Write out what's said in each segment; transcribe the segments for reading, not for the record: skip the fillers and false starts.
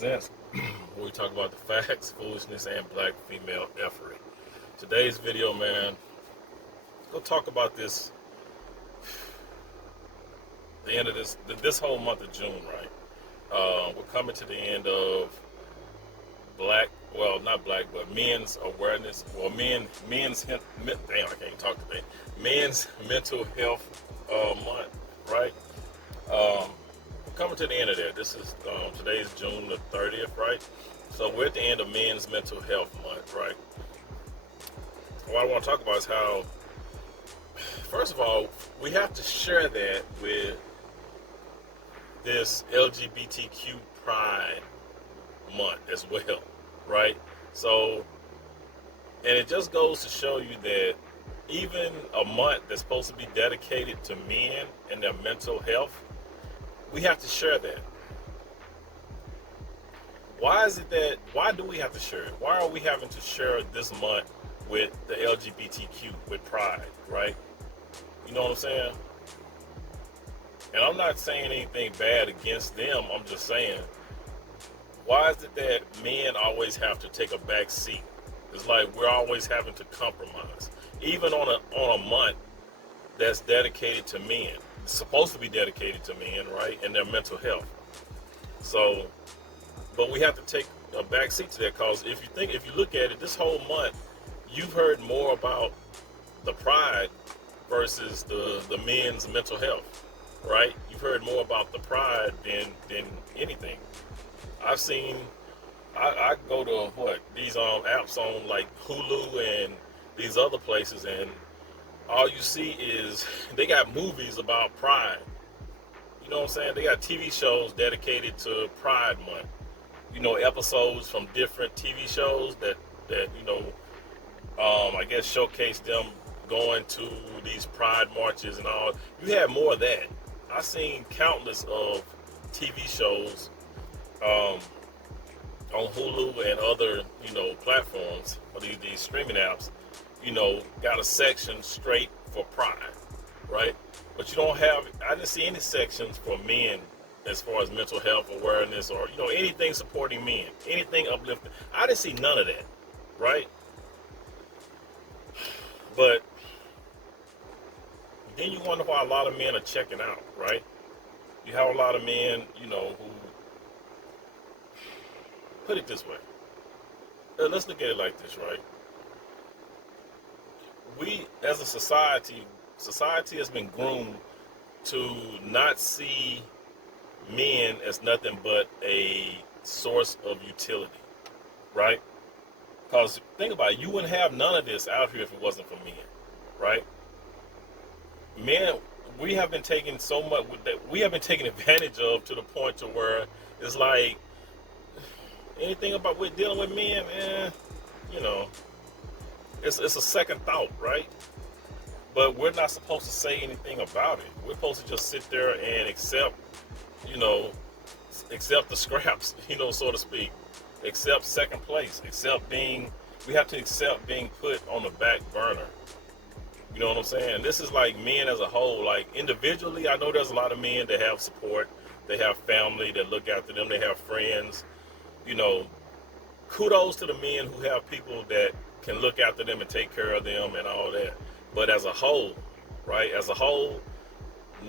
Presents, where we talk about the facts, foolishness, and black female efforting. Today's video, man, let's go talk about this. The end of this whole month of June, right? We're coming to the end of not black, but men's awareness. Well, damn, I can't talk today. Men's mental health month, right? We're coming to the end of that. This is today's June the 30th, right? So we're at the end of Men's Mental Health Month, right? What I want to talk about is how, first of all, we have to share that with this LGBTQ Pride Month as well, right? So, and it just goes to show you that even a month that's supposed to be dedicated to men and their mental health, we have to share that. Why do we have to share it? Why are we having to share this month with the LGBTQ, with Pride, right? You know what I'm saying? And I'm not saying anything bad against them. I'm just saying, why is it that men always have to take a back seat? It's like we're always having to compromise. Even on a month that's dedicated to men. It's supposed to be dedicated to men, right? And their mental health. So, but we have to take a back seat to that, because if you look at it, this whole month, you've heard more about the pride versus the men's mental health, right? You've heard more about the pride than anything. I go to these apps on like Hulu and these other places, and all you see is they got movies about pride. You know what I'm saying? They got TV shows dedicated to Pride Month. You know, episodes from different TV shows that I guess showcase them going to these pride marches and all. You have more of that. I've seen countless of TV shows on Hulu and other, platforms, or these streaming apps, got a section straight for pride, right? But I didn't see any sections for men as far as mental health awareness or, anything supporting men, anything uplifting. I didn't see none of that, right? But then you wonder why a lot of men are checking out, right? You have a lot of men, who, put it this way. Let's look at it like this, right? We, as a society has been groomed to not see men as nothing but a source of utility, right? Because think about it, you wouldn't have none of this out here if it wasn't for men, right? Men, we have been taking so much we have been taken advantage of, to the point to where it's like anything about we're dealing with men, it's a second thought, right? But we're not supposed to say anything about it. We're supposed to just sit there and accept the scraps, so to speak. Accept second place. We have to accept being put on the back burner. You know what I'm saying? This is like men as a whole. Like individually, I know there's a lot of men that have support. They have family that look after them. They have friends. Kudos to the men who have people that can look after them and take care of them and all that. But as a whole, right? As a whole,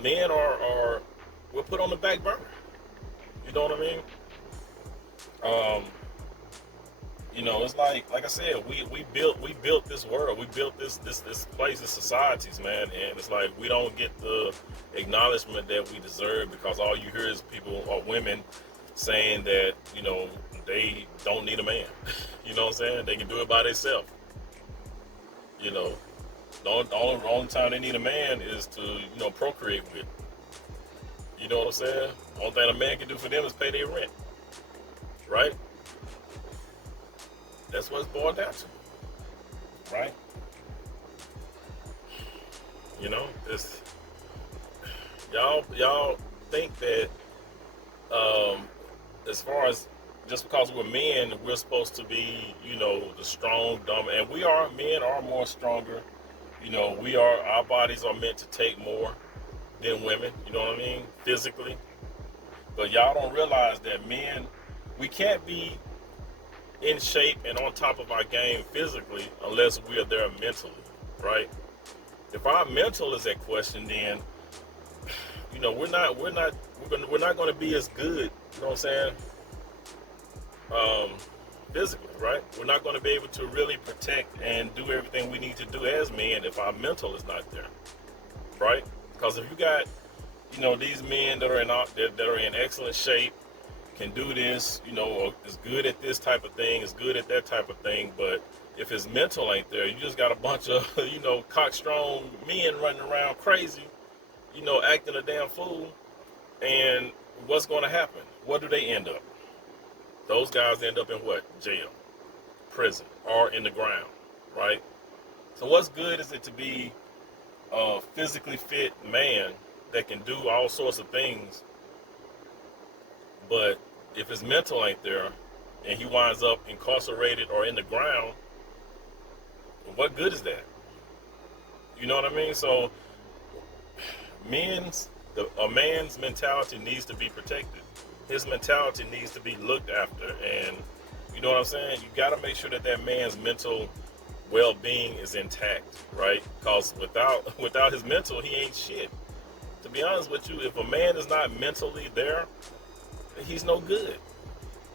men we're put on the back burner. You know what I mean? It's like I said, we built this world, we built this place, this societies, man, and it's like we don't get the acknowledgement that we deserve, because all you hear is people or women saying that they don't need a man. You know what I'm saying? They can do it by themselves. The only time they need a man is to procreate with. You know what I'm saying? Only thing a man can do for them is pay their rent, right? That's what it's boiled down to, right? It's, y'all think that as far as just because we're men, we're supposed to be, the strong, dumb, and men are more stronger. Our bodies are meant to take more than women, you know what I mean, physically. But y'all don't realize that men We can't be in shape and on top of our game physically unless we are there mentally, right? If our mental is at question, then we're not going to be as good. You know what I'm saying? Physically, right? We're not going to be able to really protect and do everything we need to do as men if our mental is not there, right? Because if you got these men that are in excellent shape, can do this, is good at this type of thing, is good at that type of thing, but if his mental ain't there, you just got a bunch of cock-strong men running around crazy, acting a damn fool. And what's going to happen? What do they end up? Those guys end up in what? Jail, prison, or in the ground, right? So what's good is it to be a physically fit man that can do all sorts of things, but if his mental ain't there and he winds up incarcerated or in the ground, what good is that? You know what I mean? So a man's mentality needs to be protected. His mentality needs to be looked after, and you know what I'm saying? You got to make sure that man's mental well-being is intact, right? Because without his mental, he ain't shit. To be honest with you, if a man is not mentally there, he's no good.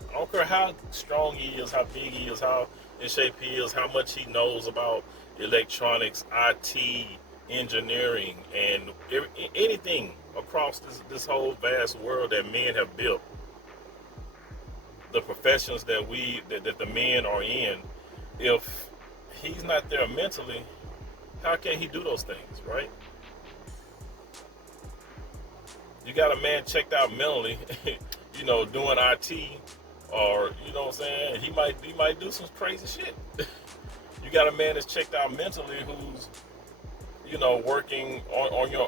I don't care how strong he is, how big he is, how in shape he is, how much he knows about electronics, IT, engineering, and anything across this whole vast world that men have built. The professions that the men are in, if he's not there mentally, how can he do those things, right? You got a man checked out mentally, doing IT, or you know what I'm saying, he might do some crazy shit. You got a man that's checked out mentally who's working on your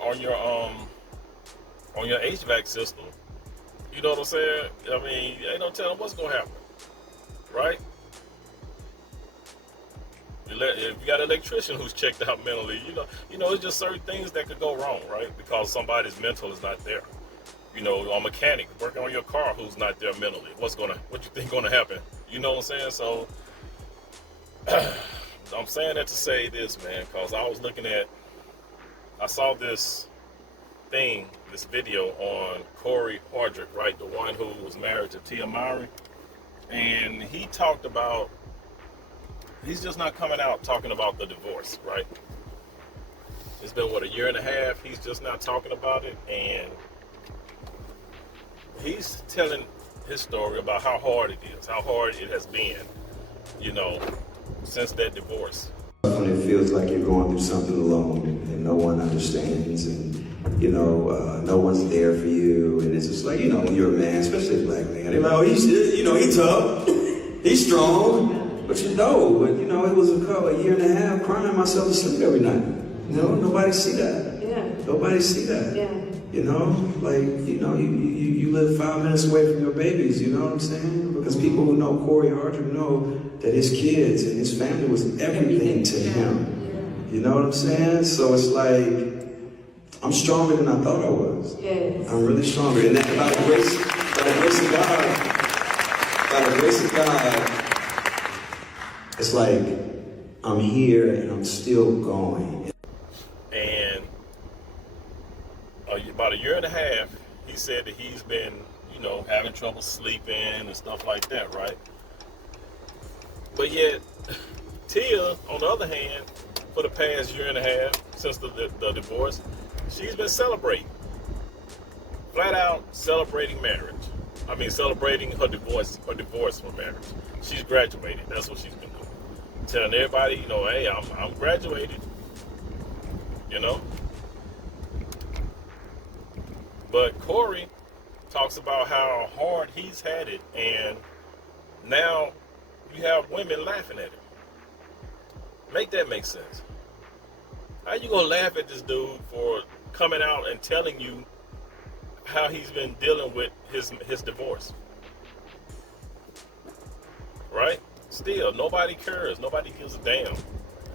HVAC system. You know what I'm saying? I mean, ain't no telling what's gonna happen, right? If you got an electrician who's checked out mentally, it's just certain things that could go wrong, right? Because somebody's mental is not there. A mechanic working on your car who's not there mentally. What you think gonna happen? You know what I'm saying? So I'm saying that to say this, man, because I saw this video on Cory Hardrict, right? The one who was married to Tia Mowry. And he talked about, he's just not coming out talking about the divorce, right? It's been, a year and a half. He's just not talking about it. And he's telling his story about how hard it is, how hard it has been, since that divorce. When it feels like you're going through something alone and no one understands, and no one's there for you, and it's just like, when you're a man, especially a black man, they're like, oh, he's tough, he's strong, but it was a year and a half crying myself to sleep every night. Nobody see that. Yeah. Nobody see that. Yeah. You live 5 minutes away from your babies, you know what I'm saying? Because people who know Cory Hardrict know that his kids and his family was everything to him. Yeah. You know what I'm saying? So it's like, I'm stronger than I thought I was. Yes. I'm really stronger. And that by the grace of God, it's like, I'm here and I'm still going. And about a year and a half, he said that he's been, having trouble sleeping and stuff like that, right? But yet, Tia, on the other hand, for the past year and a half, since the divorce, she's been celebrating. Flat out celebrating marriage. I mean, celebrating her divorce from marriage. She's graduated. That's what she's been doing. Telling everybody, hey, I'm graduated. But Cory talks about how hard he's had it, and now you have women laughing at him. Make that make sense. How you gonna laugh at this dude for coming out and telling you how he's been dealing with his divorce? Right? Still, nobody cares. Nobody gives a damn.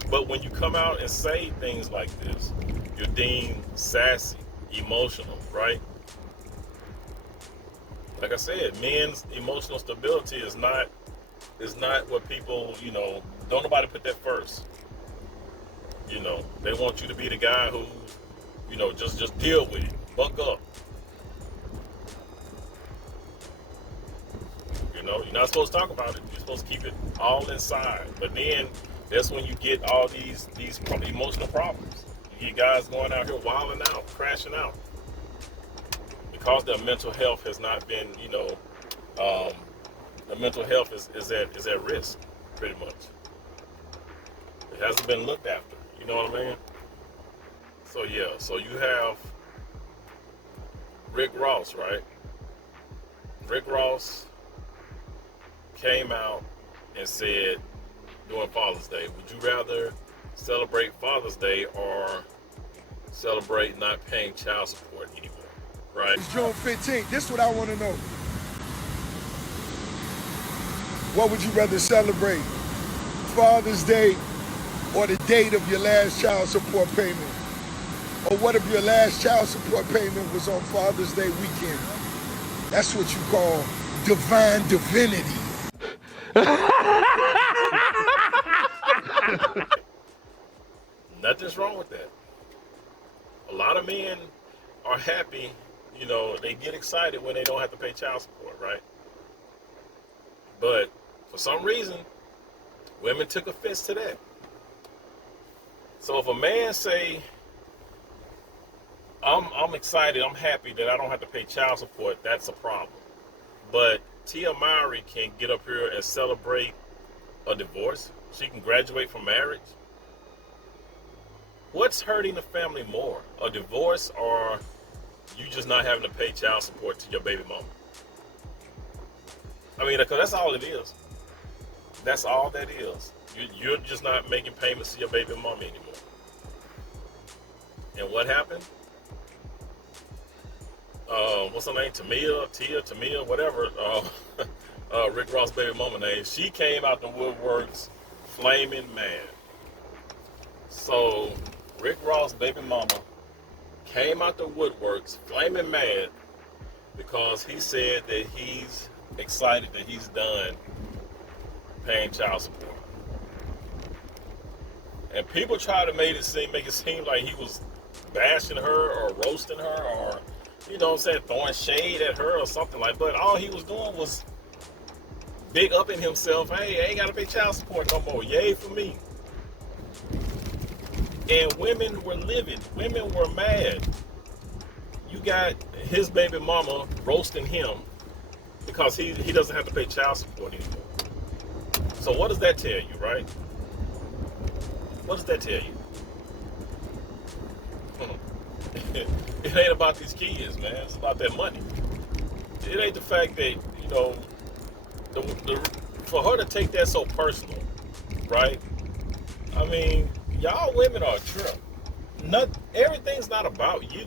But when you come out and say things like this, you're deemed sassy, emotional, right? like I said, men's emotional stability is not what people, don't nobody put that first. They want you to be the guy who, just deal with it, buck up. You're not supposed to talk about it. You're supposed to keep it all inside. But then that's when you get all these emotional problems. You get guys going out here wilding out, crashing out, because their mental health has not been, the mental health is at risk, pretty much. It hasn't been looked after. You know what I mean? So yeah, so you have Rick Ross, right? Rick Ross came out and said during Father's Day, would you rather celebrate Father's Day or celebrate not paying child support anymore? Right? It's June 15th. This is what I want to know. What would you rather celebrate? Father's Day or the date of your last child support payment? Or what if your last child support payment was on Father's Day weekend? That's what you call divine divinity. Nothing's wrong with that. A lot of men are happy, they get excited when they don't have to pay child support, right? But for some reason, women took offense to that. So if a man say, I'm excited, I'm happy that I don't have to pay child support, that's a problem. But Tia Mowry can get up here and celebrate a divorce. She can graduate from marriage. What's hurting the family more, a divorce or you just not having to pay child support to your baby mama? I mean, because that's all it is. That's all that is. You're just not making payments to your baby mama anymore. And what happened? What's her name? Tamia, whatever. Rick Ross' baby mama name. She came out the woodworks flaming mad. So Rick Ross' baby mama came out the woodworks flaming mad because he said that he's excited that he's done paying child support. And people try to make it seem like he was bashing her or roasting her or, throwing shade at her or something like that. But all he was doing was big upping himself. Hey, I ain't got to pay child support no more. Yay for me. And women were livid. Women were mad. You got his baby mama roasting him because he doesn't have to pay child support anymore. So what does that tell you, right? What does that tell you? It ain't about these kids, man. It's about that money. It ain't the fact that, for her to take that so personal, right? I mean, y'all women are a trip. Everything's not about you.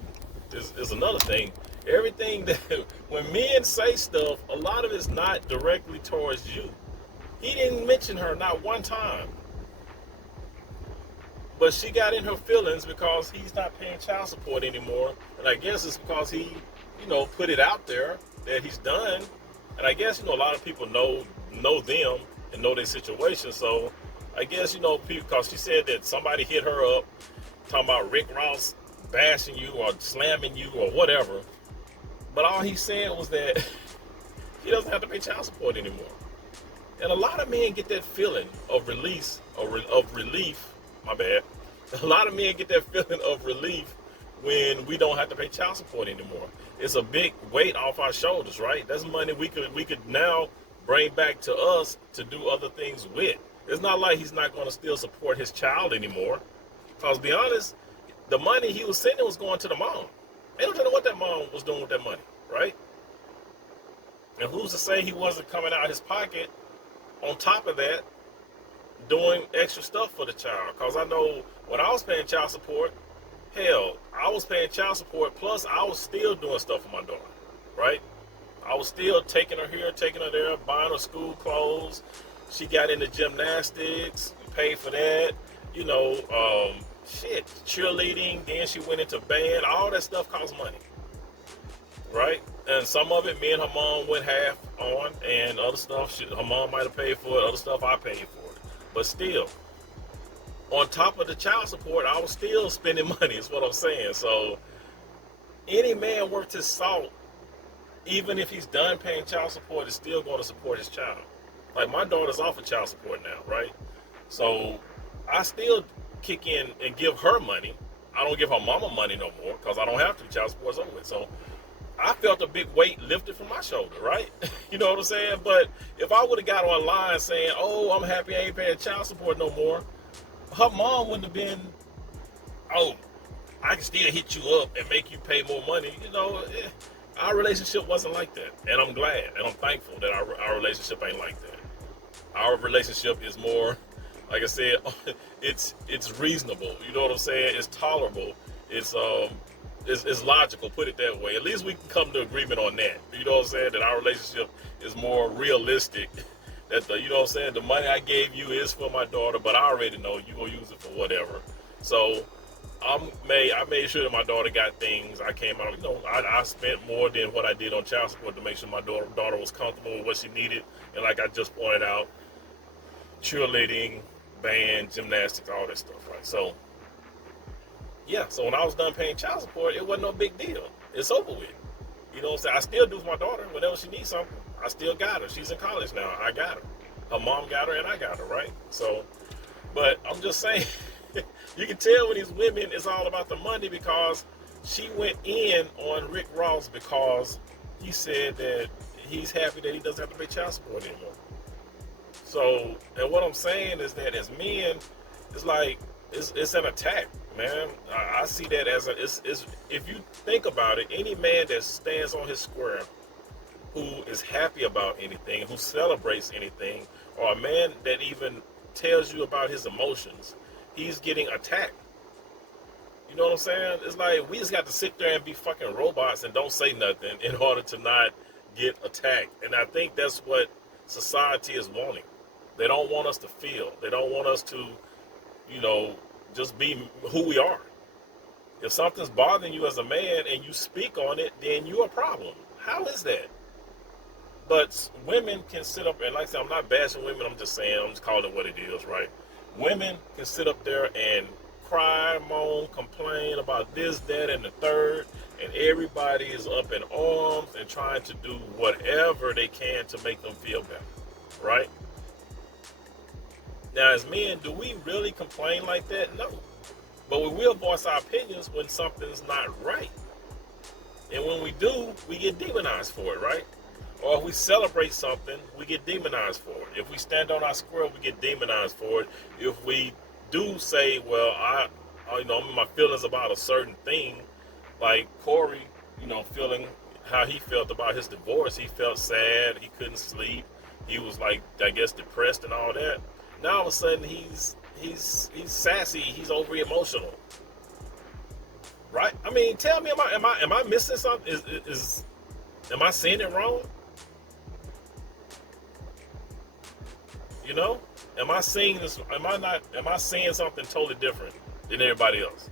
Is another thing. Everything that, when men say stuff, a lot of it's not directly towards you. He didn't mention her not one time. But she got in her feelings because he's not paying child support anymore. And I guess it's because he, put it out there that he's done. And I guess, a lot of people know them and know their situation. So I guess, people, because she said that somebody hit her up talking about Rick Ross bashing you or slamming you or whatever. But all he said was that he doesn't have to pay child support anymore. And a lot of men get that feeling of relief. My bad. A lot of men get that feeling of relief when we don't have to pay child support anymore. It's a big weight off our shoulders, right? That's money we could now bring back to us to do other things with. It's not like he's not going to still support his child anymore. Because to be honest, the money he was sending was going to the mom. They don't know what that mom was doing with that money, right? And who's to say he wasn't coming out of his pocket on top of that, doing extra stuff for the child? Because I know when I was paying child support, hell, I was paying child support, plus I was still doing stuff for my daughter, right? I was still taking her here, taking her there, buying her school clothes. She got into gymnastics, paid for that, cheerleading, then she went into band. All that stuff costs money, right? And some of it, me and her mom went half on, and other stuff, her mom might have paid for it, other stuff I paid for it. But still, on top of the child support, I was still spending money, is what I'm saying. So, any man worth his salt, even if he's done paying child support, is still going to support his child. Like, my daughter's off of child support now, right? So, I still kick in and give her money. I don't give her mama money no more because I don't have to. Child support's over with. So, I felt a big weight lifted from my shoulder, right? You know what I'm saying? But if I would have got online saying, oh, I'm happy I ain't paying child support no more, her mom wouldn't have been, oh, I can still hit you up and make you pay more money. You know, our relationship wasn't like that. And I'm glad and I'm thankful that our relationship ain't like that. Our relationship is more, like I said, it's reasonable. You know what I'm saying? It's tolerable. It's logical, put it that way. At least we can come to agreement on that. You know what I'm saying? That our relationship is more realistic. That you know what I'm saying? The money I gave you is for my daughter, but I already know you gonna use it for whatever. So I made sure that my daughter got things. I came out, you know, I spent more than what I did on child support to make sure my daughter was comfortable with what she needed. And like I just pointed out, cheerleading, band, gymnastics, all that stuff, right? So yeah, so when I was done paying child support, it wasn't no big deal. It's over with. You know what I'm saying? I still do with my daughter. Whenever she needs something, I still got her. She's in college now. I got her. Her mom got her and I got her, right? So, but I'm just saying, you can tell when these women, it's all about the money because she went in on Rick Ross because he said that he's happy that he doesn't have to pay child support anymore. So, and what I'm saying is that as men, it's like, it's an attack, man. I see that as it's if you think about it, any man that stands on his square, who is happy about anything, who celebrates anything, or a man that even tells you about his emotions, he's getting attacked. You know what I'm saying? It's like we just got to sit there and be fucking robots and don't say nothing in order to not get attacked. And I think that's what society is wanting. They don't want us to feel. They don't want us to, you know, just be who we are. If something's bothering you as a man and you speak on it, then you're a problem. How is that? But women can sit up and, like I said, I'm not bashing women, I'm just saying, I'm just calling it what it is, right? Women can sit up there and cry, moan, complain about this, that, and the third, and everybody is up in arms and trying to do whatever they can to make them feel better, right? Now, as men, do we really complain like that? No. But we will voice our opinions when something's not right. And when we do, we get demonized for it, right? Or if we celebrate something, we get demonized for it. If we stand on our square, we get demonized for it. If we do say, well, you know, my feelings about a certain thing, like Cory, you know, feeling how he felt about his divorce, he felt sad, he couldn't sleep, he was like, I guess, depressed and all that. Now all of a sudden he's sassy, he's over emotional, right? I mean, tell me, am I missing something? Am I saying it wrong? You know, am I saying this? Am I saying something totally different than everybody else?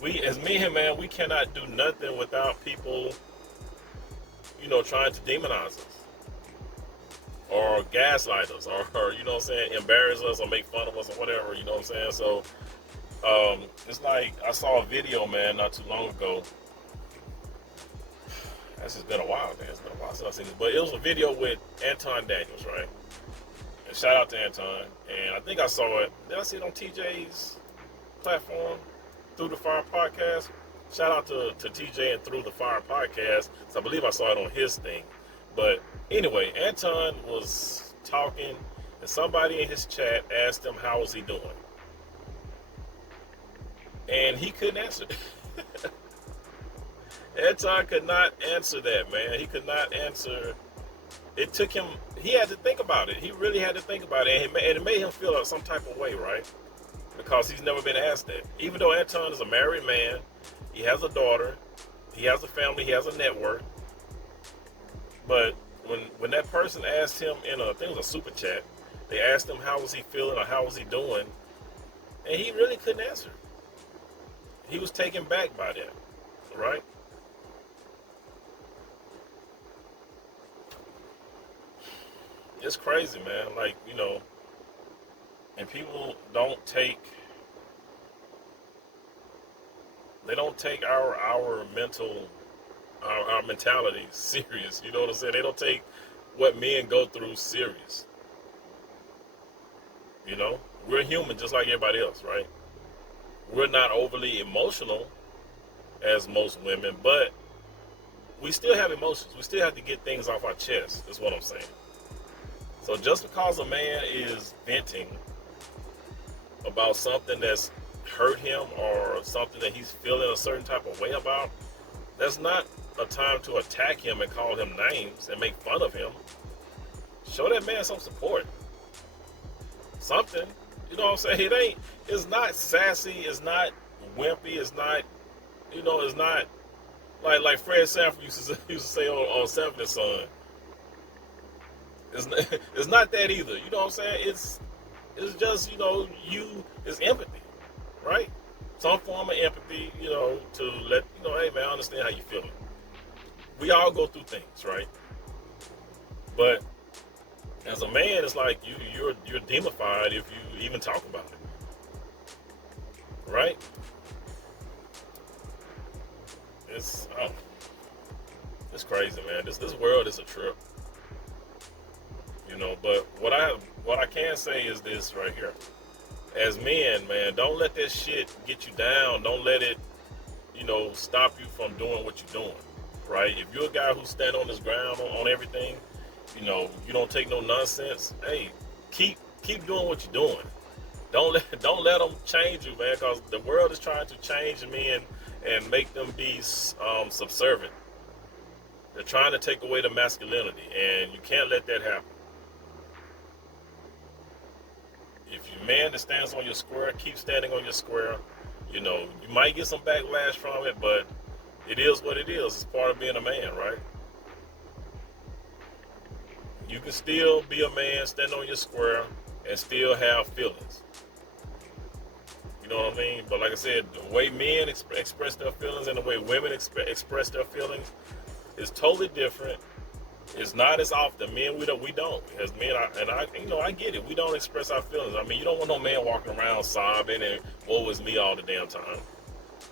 We, as men, man, we cannot do nothing without people, you know, trying to demonize us, or gaslight us, or you know what I'm saying, embarrass us or make fun of us or whatever, you know what I'm saying? So it's like I saw a video, man, not too long ago. This has been a while, man. It's been a while since I've seen this, but it was a video with Anton Daniels, right? And shout out to Anton. And I think I saw it. Did I see it on TJ's platform, Through the Fire podcast? Shout out to TJ and Through the Fire podcast. So I believe I saw it on his thing. But anyway, Anton was talking, and somebody in his chat asked him how was he doing, and he couldn't answer. Anton could not answer that, man. He could not answer. It took him. He had to think about it. He really had to think about it, and it made him feel some type of way, right? Because he's never been asked that. Even though Anton is a married man, he has a daughter, he has a family, he has a network. But when that person asked him in I think it was a super chat, they asked him how was he feeling or how was he doing, and he really couldn't answer. He was taken back by that, right? it's crazy, man. Like, and people don't take our mental our mentality serious. You know what I'm saying? They don't take what men go through serious. We're human just like everybody else, right? We're not overly emotional as most women, but we still have emotions. We still have to get things off our chest, is what I'm saying. So just because a man is venting about something that's hurt him or something that he's feeling a certain type of way about, that's not a time to attack him and call him names and make fun of him. Show that man some support. Something. You know what I'm saying? It's not sassy, it's not wimpy, it's not, it's not like Fred Sanford used to say on Sanford and Son. It's not that either. You know what I'm saying? It's just, it's empathy, right? Some form of empathy, to let, hey man, I understand how you feeling. We all go through things, right? But as a man, it's like you're demonified if you even talk about it, right? It's crazy, man. This world is a trip, But what I can say is this right here: as men, man, don't let that shit get you down. Don't let it, stop you from doing what you're doing, right? If you're a guy who stand on his ground on everything, you don't take no nonsense. Hey, keep doing what you're doing. Don't let them change you, man, because the world is trying to change men and make them be subservient. They're trying to take away the masculinity, and you can't let that happen. If you're a man that stands on your square, keep standing on your square. You might get some backlash from it, but it is what it is. It's part of being a man, right? You can still be a man, stand on your square, and still have feelings. You know what I mean? But like I said, the way men express their feelings and the way women express their feelings is totally different. It's not as often. Men, we don't. As men, I get it. We don't express our feelings. I mean, you don't want no man walking around sobbing and woe is me all the damn time.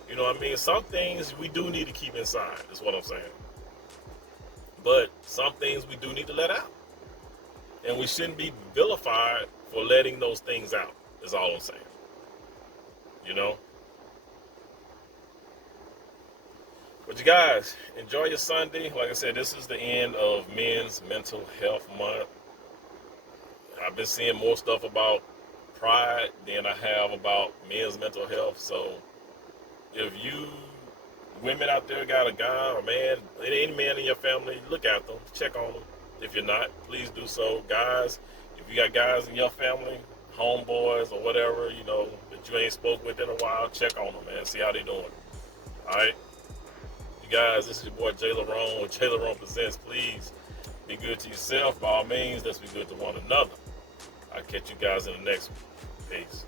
You know what I mean? Some things we do need to keep inside, is what I'm saying. But some things we do need to let out. And we shouldn't be vilified for letting those things out, is all I'm saying. But you guys, enjoy your Sunday. Like I said, this is the end of Men's Mental Health Month. I've been seeing more stuff about pride than I have about men's mental health. So if you women out there got a guy or man, any man in your family, look at them, check on them. If you're not, please do so. Guys, if you got guys in your family, homeboys or whatever, that you ain't spoke with in a while, check on them, man. See how they doing. All right? You guys, this is your boy JLerone with JLerone Presents. Please be good to yourself. By all means, let's be good to one another. I'll catch you guys in the next one. Peace.